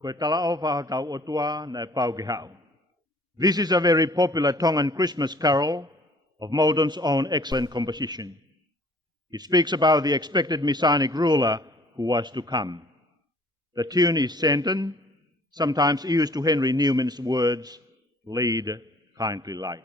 Koe talao whahakau o tua na pau ki hau. This is a very popular Tongan Christmas carol of Moulton's own excellent composition. It speaks about the expected Messianic ruler who was to come. The tune is Senten, sometimes used to Henry Newman's words, Lead, Kindly Light.